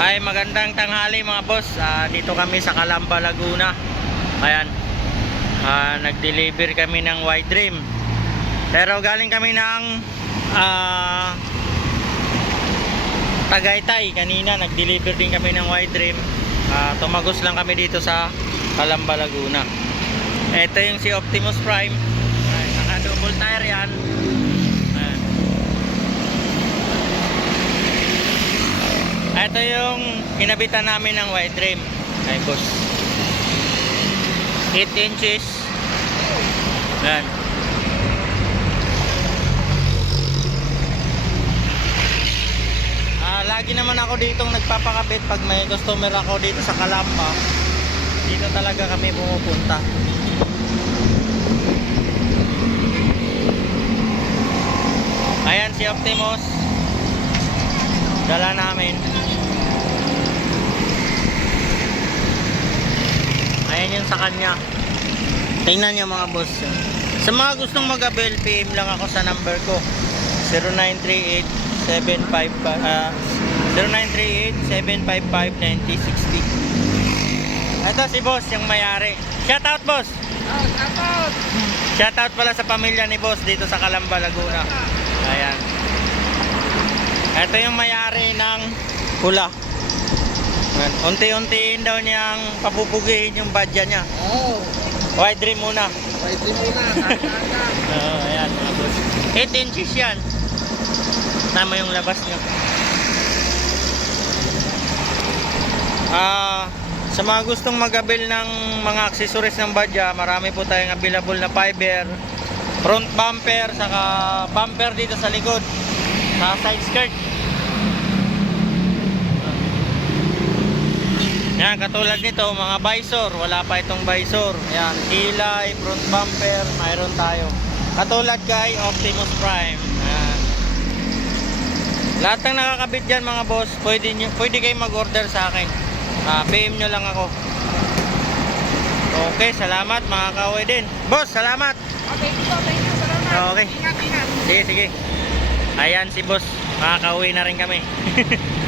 Ay magandang tanghali mga boss. Ah, dito kami sa Calamba, Laguna. Ayan. Ah, nag-deliver kami ng white dream. Pero galing kami ng ah, Tagaytay kanina nag-deliver din kami ng white dream. Ah, tumagos lang kami dito sa Calamba, Laguna. Ito yung si Optimus Prime. Ay, naka-double tire yan. Ayan. Ito yung kinabitan namin ng white dream. Ay, boss. 8 inches. Yan. Ah, lagi naman ako ditong nagpapakabit pag may customer ako dito sa Kalamba. Dito talaga kami pumupunta. Ayan si Optimus. Dala namin. Ayan yung sa kanya. Tingnan nyo mga boss. Sa mga gustong mag-avail, PM lang ako sa number ko. 0938-755 ah, 0938-755-9060 Ito si boss, yung mayari. Shout out boss! Oh, tapos. Shout out pala sa pamilya ni boss dito sa Calamba, Laguna. Ayan. Ito yung mayari ng hula. Unti-untiin daw niyang papupugihin yung badya niya. Oh, Wide dream muna. pwede muna. Kaka-kaka. Oo, ayan mga boss. 8 inches yan. Tama yung labas niya. Ah, sa mga gustong mag-avail ng mga accessories ng badya, marami po tayong available na fiber, front bumper, saka bumper dito sa likod, sa side skirt. Yan, katulad nito, mga visor, wala pa itong visor. Yan, kilay, front bumper, mayroon tayo. Katulad kay Optimus Prime. Yan. Lahat ng nakakabit dyan mga boss, pwede, nyo, pwede kayo mag-order sa akin. Ah, PM nyo lang ako. Okay, salamat mga kaway din. Boss, salamat. Okay, ito. Thank you. Salamat. Okay. Ingat, ingat. Sige, sige. Ayan si boss. Makakauwi na rin kami.